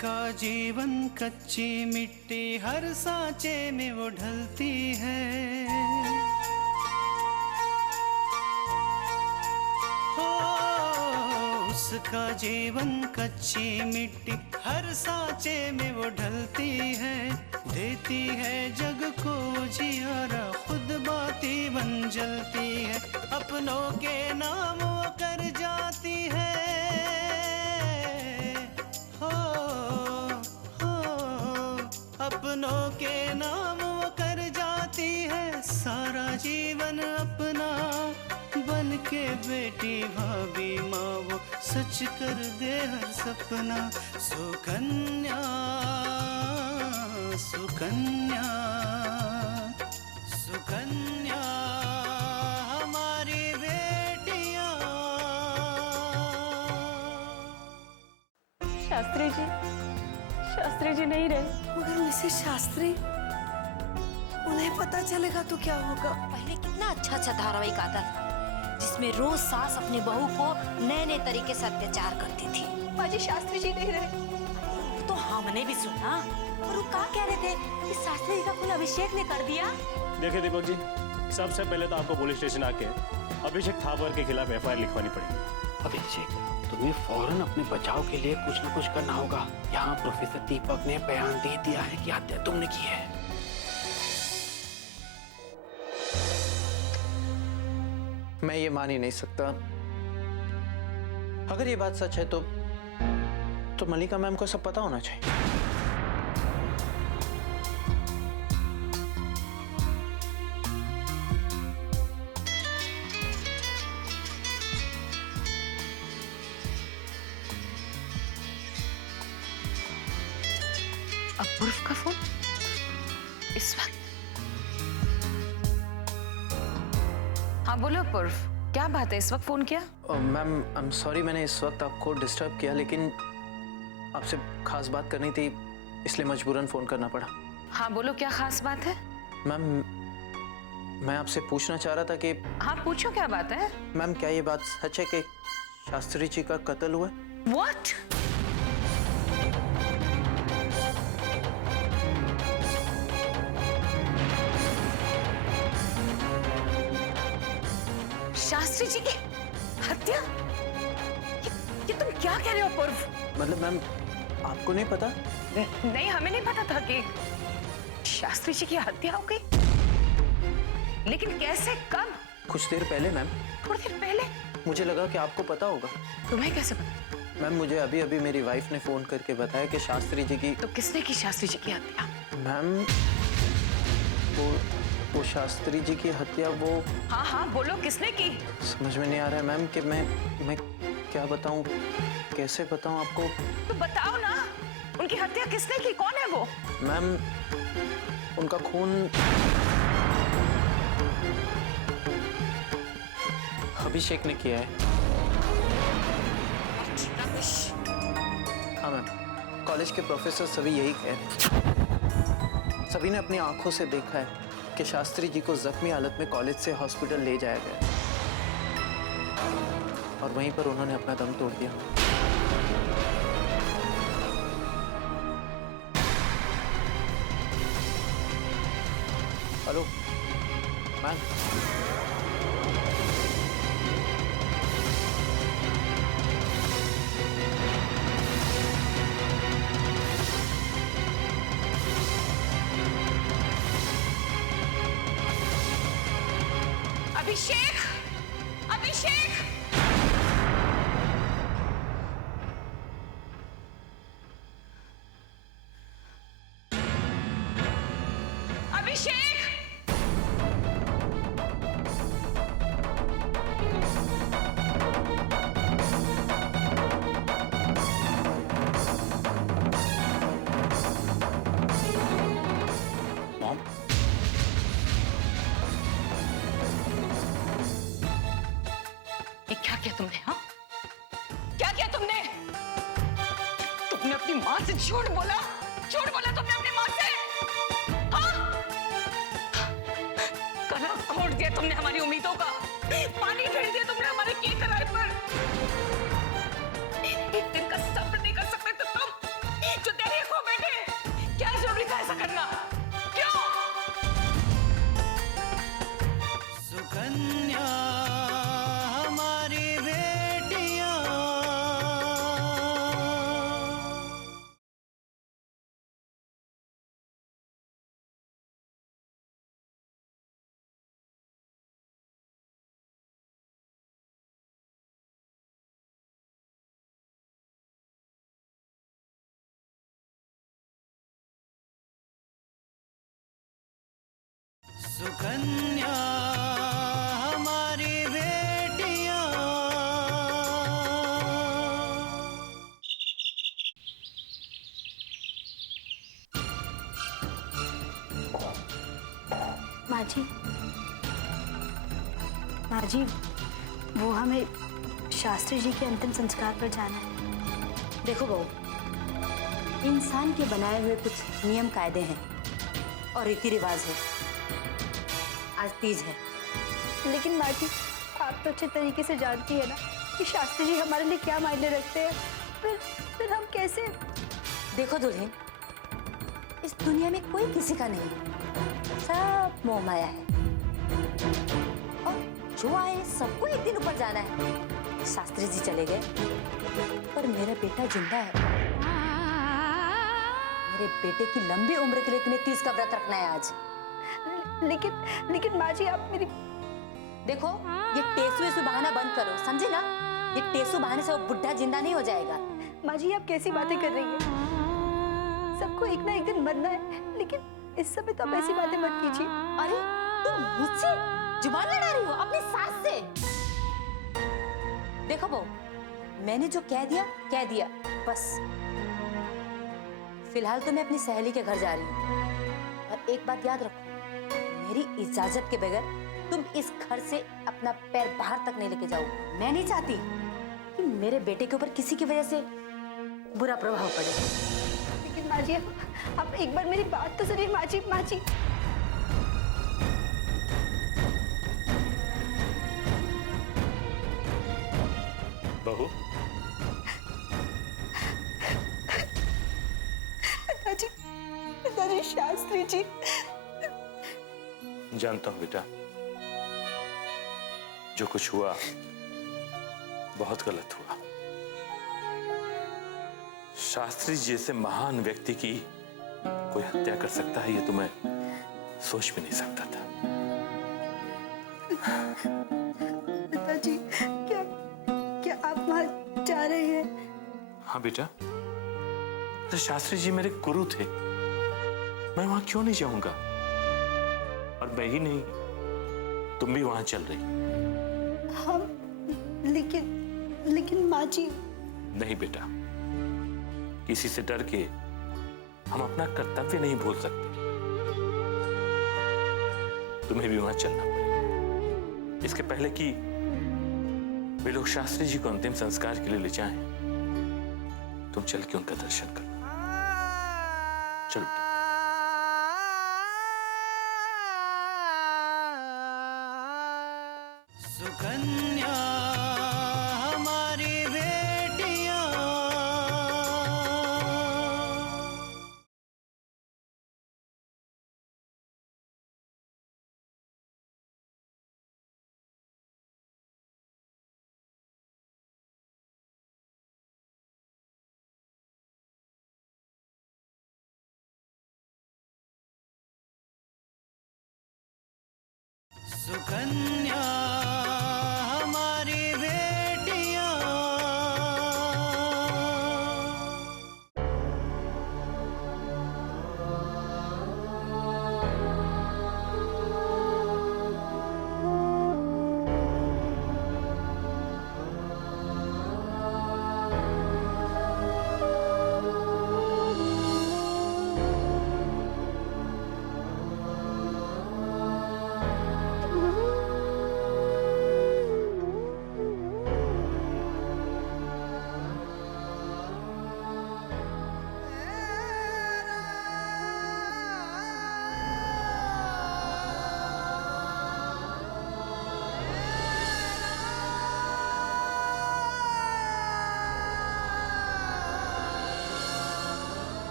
उसका जीवन कच्ची मिट्टी हर सांचे में वो ढलती है। हो उसका जीवन कच्ची मिट्टी हर सांचे में वो ढलती है। देती है जग को जियारा खुद बाती बन जलती है। अपनों के नाम वो कर जाती है। अपनों के नाम वो कर जाती है। सारा जीवन अपना बन के बेटी भाभी माँ वो सच कर दे हर सपना। सुकन्या सुकन्या सुकन्या हमारी बेटियाँ। शास्त्री जी नहीं रहे। मगर मिसेस शास्त्री, उन्हें पता चलेगा तो क्या होगा? पहले कितना अच्छा अच्छा धारावाहिक आता था जिसमें रोज सास अपने बहू को नए नए तरीके से अत्याचार करती थी। बाजी शास्त्री जी नहीं रहे। तो हमने भी सुना और वो क्या कह रहे थे कि शास्त्री जी का खून अभिषेक ने कर दिया। देखिए दीपक जी, सबसे पहले तो आपको पुलिस स्टेशन आके अभिषेक थापर के खिलाफ एफआईआर लिखवानी पड़ेगी। अभिषेक, तुम्हें फौरन अपने बचाव के लिए कुछ न कुछ करना होगा। यहाँ प्रोफेसर दीपक ने बयान दे दिया है कि हत्या तुमने की है। मैं ये मान ही नहीं सकता। अगर ये बात सच है तो मल्लिका मैम को सब पता होना चाहिए। अपूर्व का फोन इस वक्त? हाँ बोलो अपूर्व, क्या बात है, इस वक्त फोन किया? मैम आई एम सॉरी, मैंने इस वक्त आपको डिस्टर्ब किया, लेकिन आपसे खास बात करनी थी इसलिए मजबूरन फोन करना पड़ा। हाँ बोलो, क्या खास बात है? मैम मैं आपसे पूछना चाह रहा था कि हाँ पूछो, क्या बात है? मैम क्या ये बात सच है कि शास्त्री जी का कत्ल हुआ? What? शास्त्री जी की हत्या? ये तुम क्या कह रहे हो अपूर्व? मतलब मैम आपको नहीं पता? नहीं, हमें नहीं पता था कि शास्त्री जी की हत्या हो गई। लेकिन कैसे, कब? कुछ देर पहले मैम। थोड़ी देर पहले? मुझे लगा कि आपको पता होगा। तुम्हें कैसे पता? मैम मुझे अभी अभी मेरी वाइफ ने फोन करके बताया कि शास्त्री जी की। तो किसने की शास्त्री जी की हत्या? मैम वो शास्त्री जी की हत्या वो। हाँ हाँ बोलो, किसने की? समझ में नहीं आ रहा है मैम कि मैं क्या बताऊं, कैसे बताऊं आपको। तो बताओ ना, उनकी हत्या किसने की, कौन है वो? मैम उनका खून अभिषेक ने किया है। हाँ मैम, कॉलेज के प्रोफेसर सभी यही कह रहे हैं। सभी ने अपनी आंखों से देखा है कि शास्त्री जी को जख्मी हालत में कॉलेज से हॉस्पिटल ले जाया गया और वहीं पर उन्होंने अपना दम तोड़ दिया। Hello ma'am. Abhishek, Abhishek, Abhishek, mom, ये क्या किया तुमने? हाँ क्या किया तुमने? तुमने अपनी माँ से झूठ बोला, झूठ बोला तुमने अपनी माँ से। हाँ, कलंक घोट दिया तुमने हमारी उम्मीदों का, पानी फेर दिया तुमने हमारे की कलाई पर। एक दिन का सब्र नहीं कर सकते थे तुम, जो सुकन्या हमारी बेटियां। माँ जी, माँ जी, वो हमें शास्त्री जी के अंतिम संस्कार पर जाना है। देखो बहू, इंसान के बनाए हुए कुछ नियम कायदे हैं और रीति रिवाज है। आज तीज है। लेकिन माँ जी, आप तो अच्छे तरीके से जानती है ना कि शास्त्री जी हमारे लिए क्या मायने रखते हैं। फिर हम कैसे? देखो दुल्हन, इस दुनिया में कोई किसी का नहीं, सब मोह माया है और जो आए सबको एक दिन ऊपर जाना है। शास्त्री जी चले गए पर मेरा बेटा जिंदा है। मेरे बेटे की लंबी उम्र के लिए तुम्हें तीज का व्रत रखना है आज। लेकिन माँ जी, आप मेरी... देखो, ये टेसू बहाना बंद करो, समझे ना? ये टेसू बहाने से वो बुढ़ा जिंदा नहीं हो जाएगा। माँ जी, आप कैसी बातें कर रही हैं? सबको एक ना एक दिन मरना है, लेकिन इस समय तो आप ऐसी बातें मत कीजिए। अरे तुम मुझसे जुबान लड़ा रही हो अपनी सास से। देखो बहू, मैंने जो कह दिया बस। फिलहाल तो मैं अपनी सहेली के घर जा रही हूँ और एक बात याद रखो, मेरी इजाजत के बगैर तुम इस घर से अपना पैर बाहर तक नहीं लेके जाओ। मैं नहीं चाहती कि मेरे बेटे के ऊपर किसी की वजह से बुरा प्रभाव पड़े। लेकिन माँ जी, आप एक बार मेरी बात तो सुनिए। माँ जी, माँ जी, बहू, पिताजी, शास्त्री जी। जानता हूं बेटा, जो कुछ हुआ बहुत गलत हुआ। शास्त्री जैसे महान व्यक्ति की कोई हत्या कर सकता है, ये तो मैं सोच भी नहीं सकता था। पिताजी, क्या आप वहां जा रहे हैं? हाँ बेटा, तो शास्त्री जी मेरे गुरु थे, मैं वहां क्यों नहीं जाऊंगा? और मैं ही नहीं, तुम भी वहां चल रही। हम लेकिन माँ जी। नहीं बेटा, किसी से डर के हम अपना कर्तव्य नहीं भूल सकते। तुम्हें भी वहां चलना पड़ेगा। इसके पहले कि वे लोग शास्त्री जी को अंतिम संस्कार के लिए ले जाएं, तुम चल के उनका दर्शन करना। चलो बेटा। सुकन्या हमारी बेटियां। सुकन्या हमारी बेटियां।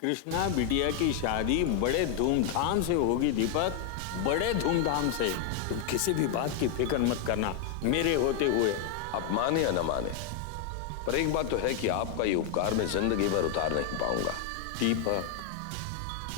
कृष्णा बिटिया की शादी बड़े धूमधाम से होगी दीपक, बड़े धूमधाम से। तुम किसी भी बात की फिक्र मत करना मेरे होते हुए। आप माने या न माने, पर एक बात तो है कि आपका ये उपकार मैं जिंदगी भर उतार नहीं पाऊंगा। दीपक,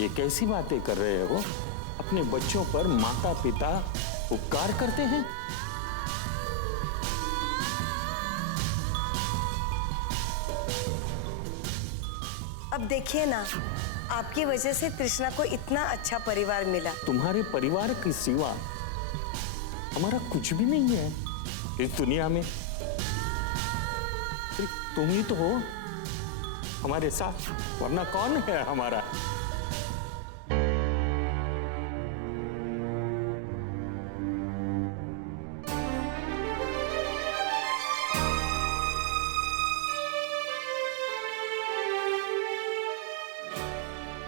ये कैसी बातें कर रहे हो? अपने बच्चों पर माता पिता उपकार करते हैं? अब देखिए ना, आपकी वजह से कृष्णा को इतना अच्छा परिवार मिला। तुम्हारे परिवार की सिवा हमारा कुछ भी नहीं है इस दुनिया में। सिर्फ तुम ही तो हो हमारे साथ, वरना कौन है हमारा?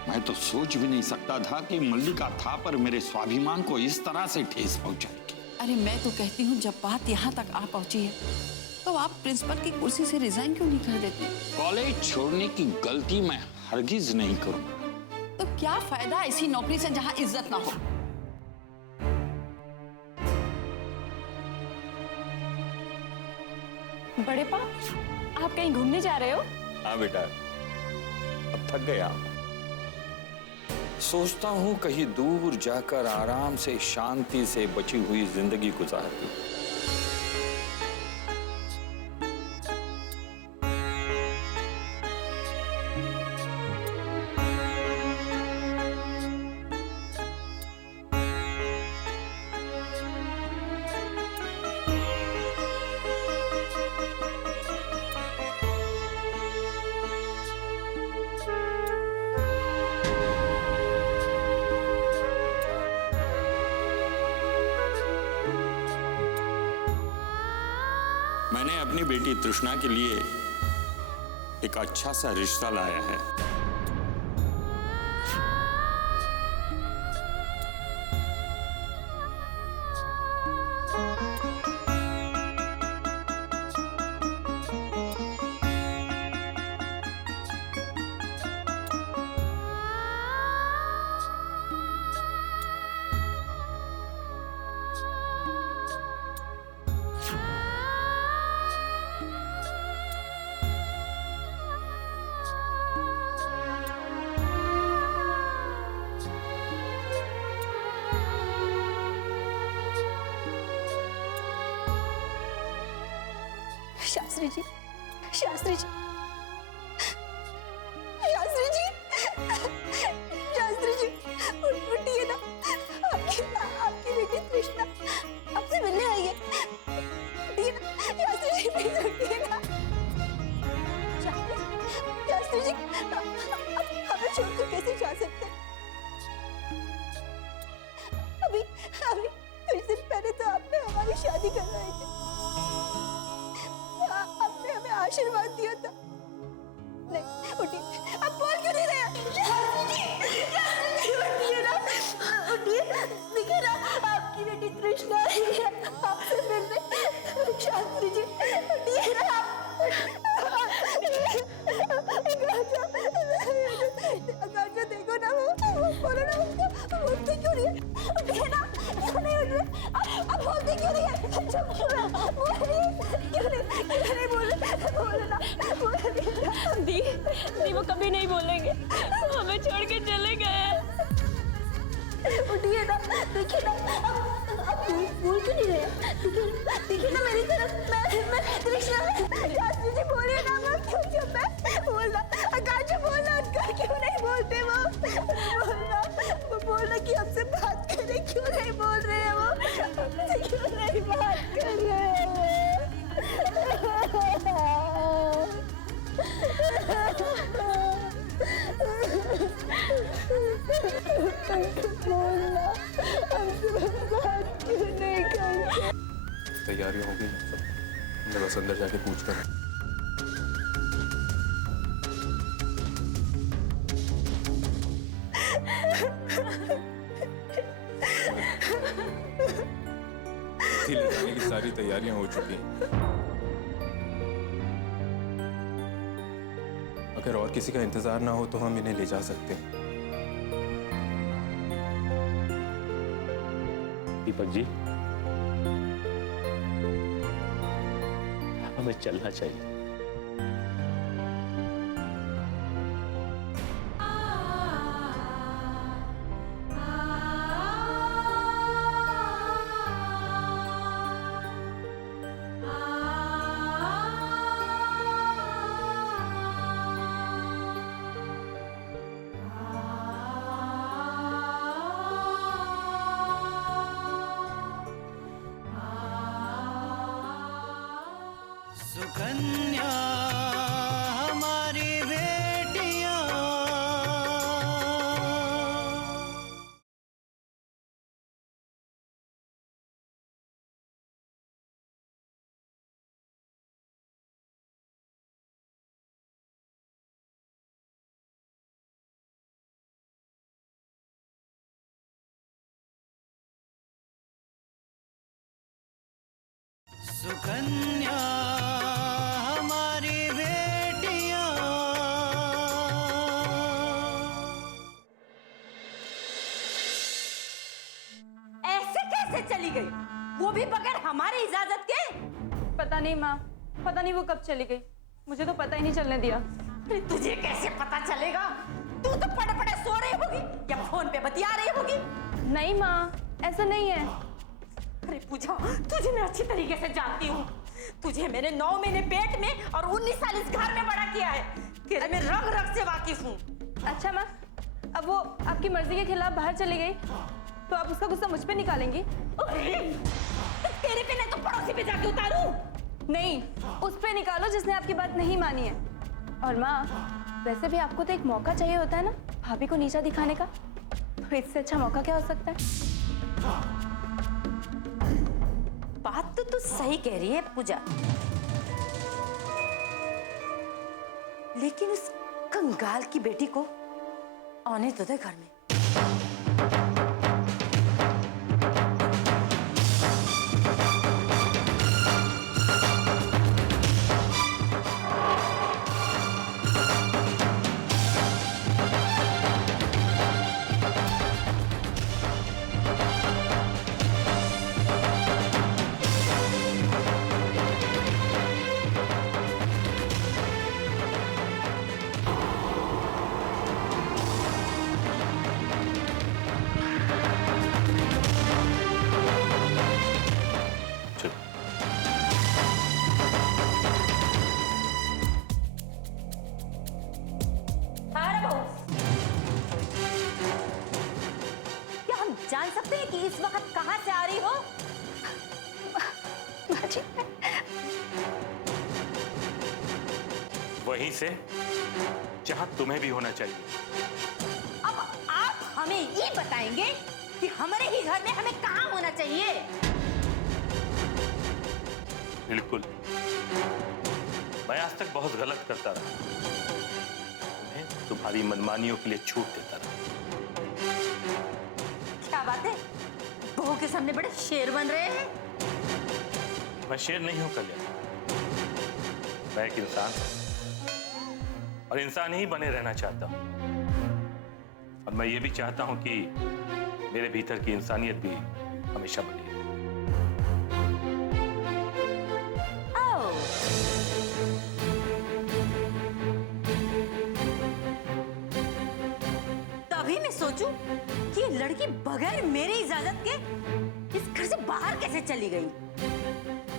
मैं तो सोच भी नहीं सकता था कि मल्लिका थापर मेरे स्वाभिमान को इस तरह से ठेस पहुंचाएगी। अरे मैं तो कहती हूँ, जब बात यहाँ तक आ पहुंची है तो आप प्रिंसिपल की कुर्सी से रिजाइन क्यों नहीं कर देते? कॉलेज छोड़ने की गलती मैं हरगिज नहीं करूंगा। तो क्या फायदा ऐसी नौकरी से जहाँ इज्जत ना हो? बड़े पा, आप कहीं घूमने जा रहे हो? हाँ बेटा, अब थक गया। सोचता हूँ कहीं दूर जाकर आराम से शांति से बची हुई जिंदगी गुजार दूं। मैंने अपनी बेटी तृष्णा के लिए एक अच्छा सा रिश्ता लाया है। शास्त्री जी, शास्त्री जी, शास्त्री जी, शास्त्री जी, उठिए ना। आपकी बेटी तृष्णा आपसे मिलने आई है। उठिए ना शास्त्री जी, प्लीज उठिए ना। शास्त्री जी, हमें छोड़कर कैसे जा सकते हैं? अभी कुछ दिन पहले तो आपने हमारी शादी कर रहे थे। आपने हमें आशीर्वाद दिया था। नहीं, उठिए। आप बोल क्यों नहीं रहे? उठिए ना, उठिए। देखिए ना, आपकी बेटी तृष्णा आई है आपसे मिलने। शास्त्री जी, उठिए ना। आकांक्षा, देखो ना, वो बोलो ना उसको, बोलते क्यों नहीं है? उठिए ना, क्यों नहीं उठ रहे? आप बोलते क्यों नहीं है? चुप क्यों है? क्यों नहीं बोल रहे? दी वो कभी नहीं बोलेंगे, वो हमें छोड़ के चले गए। उठिए ना, देखिए ना, अब बोल क्यों नहीं रहे? देखिए ना मेरी तरफ। मैं तृष्णा। शास्त्री जी, बोलिए ना, मैं क्यों चुप है? बोलना आकांक्षा, बोलना उनका, क्यों नहीं बोलते वो? बोलना कि हमसे बात करें, क्यों नहीं बोल रहे हैं वो? हमसे क्यों नहीं बात कर रहे हैं वो? बोलना, हमसे बात क्यों नहीं करते? तैयारियां हो गई सब? मैं बस अंदर जाके पूछ कर। ले जाने की सारी तैयारियां हो चुकी हैं। अगर और किसी का इंतजार ना हो तो हम इन्हें ले जा सकते हैं। दीपक जी, हमें चलना चाहिए। सुकन्या हमारी बेटियां। सुकन्या हमारी बेटियां। ऐसे कैसे चली गई, वो भी बगैर हमारी इजाजत के? पता नहीं माँ, पता नहीं वो कब चली गई, मुझे तो पता ही नहीं चलने दिया। अरे तुझे कैसे पता चलेगा? तू तो पड़े पड़े सो रही होगी या फोन पे बतिया रही होगी। नहीं माँ, ऐसा नहीं है। अरे पूजा, तुझे मैं अच्छी तरीके से जानती हूँ। तुझे मैंने 9 महीने पेट में और 19 साल इस घर में बड़ा किया है। तेरे मैं रग रग से वाकिफ हूँ। अच्छा माँ, अब वो आपकी मर्जी के खिलाफ बाहर चली गई तो आप उसका गुस्सा मुझ पे निकालेंगी? तेरे पे नहीं तो पड़ोसी पे जाके उतारूं? नहीं, उस पे निकालो जिसने आपकी बात नहीं मानी है। और माँ, वैसे भी आपको तो एक मौका चाहिए होता है ना भाभी को नीचा दिखाने का, तो इससे अच्छा मौका क्या हो सकता है? बात तो तू सही कह रही है पूजा, लेकिन उस कंगाल की बेटी को आने तो दे घर में। जान सकते हैं कि इस वक्त कहां से आ रही हो? वहीं से जहां तुम्हें भी होना चाहिए। अब आप हमें ये बताएंगे कि हमारे ही घर में हमें कहां होना चाहिए? बिल्कुल, मैं आज तक बहुत गलत करता रहा, तुम्हें तुम्हारी मनमानियों के लिए छूट देता रहा। क्या बात है, बहू के सामने बड़े शेर बन रहे हैं। मैं शेर नहीं हूं कल्याण, मैं एक इंसान हूं और इंसान ही बने रहना चाहता हूं। और मैं ये भी चाहता हूं कि मेरे भीतर की इंसानियत भी हमेशा बनी रहे। तभी मैं सोचूं कि ये लड़की बगैर मेरी इजाजत के इस घर से बाहर कैसे चली गई।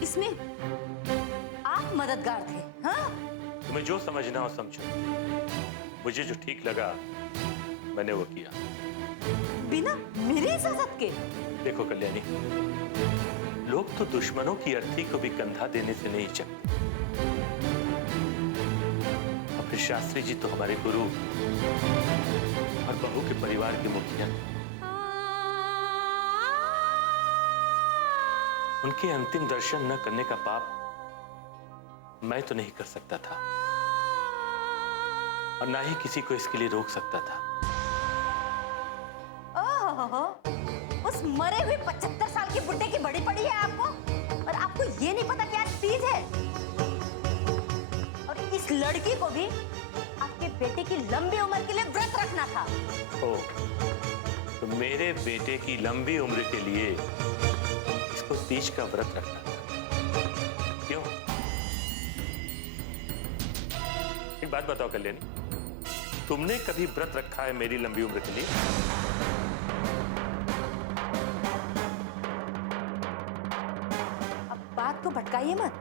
इसमें आप मददगार थे। हाँ? तुम्हें जो समझना हो समझो, मुझे जो ठीक लगा मैंने वो किया, बिना मेरी इजाजत के। देखो कल्याणी, लोग तो दुश्मनों की अर्थी को भी कंधा देने से नहीं चकते। और फिर शास्त्री जी तो हमारे गुरु और बहू के परिवार के मुखिया, उनके अंतिम दर्शन न करने का पाप मैं तो नहीं कर सकता था और ना ही किसी को इसके लिए रोक सकता था। ओहो, उस मरे हुए 75 साल के बुड्ढे की बड़ी पड़ी है आपको, और आपको ये नहीं पता कि आज तीज है। और इस लड़की को भी आपके बेटे की लंबी उम्र के लिए व्रत रखना था। ओ, तो मेरे बेटे की लंबी उम्र के लिए इसको तीज का व्रत रखना था, क्यों? एक बात बताओ कल्याणी, तुमने कभी व्रत रखा है मेरी लंबी उम्र के लिए? अब बात को भटकाइए मत।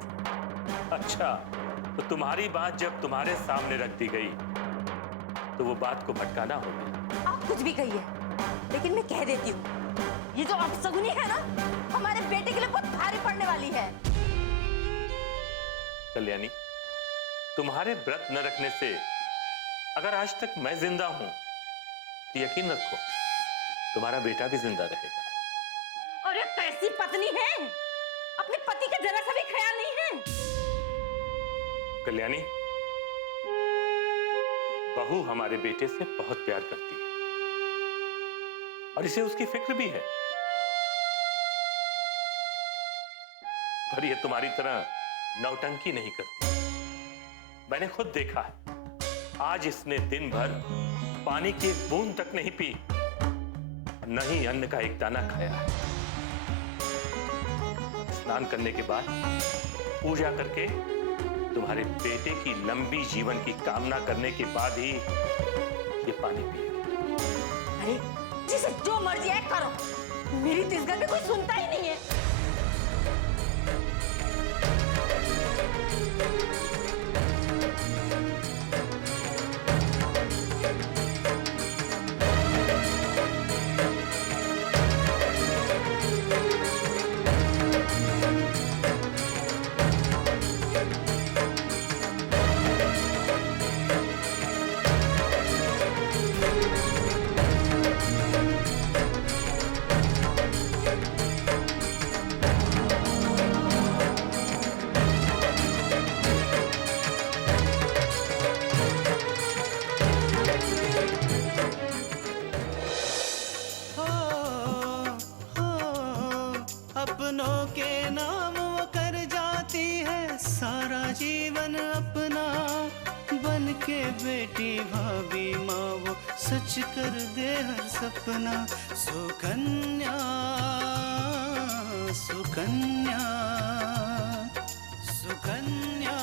अच्छा, तो तुम्हारी बात जब तुम्हारे सामने रख दी गई तो वो बात को भटकाना हो गया। आप कुछ भी कहिए, लेकिन मैं कह देती हूँ, ये जो अपशगुनी है ना, हमारे बेटे के लिए बहुत भारी पड़ने वाली है। कल्याणी, तुम्हारे व्रत न रखने से अगर आज तक मैं जिंदा हूं तो यकीन रखो तुम्हारा बेटा भी जिंदा रहेगा। और ये कैसी पत्नी है, अपने पति का जरा सा भी ख्याल नहीं है। कल्याणी, बहू हमारे बेटे से बहुत प्यार करती है और इसे उसकी फिक्र भी है, पर यह तुम्हारी तरह नौटंकी नहीं करती। मैंने खुद देखा है, आज इसने दिन भर पानी की एक बूंद तक नहीं पी, न ही अन्न का एक दाना खाया है। स्नान करने के बाद पूजा करके तुम्हारे बेटे की लंबी जीवन की कामना करने के बाद ही ये पानी पिएगी। अरे जिसे जो मर्जी है करो, मेरी तो इस घर में कोई सुनता ही नहीं है। अपनों के नाम वो कर जाती है सारा जीवन अपना, बन के बेटी भाभी माँ वो सच कर दे हर सपना। सुकन्या सुकन्या सुकन्या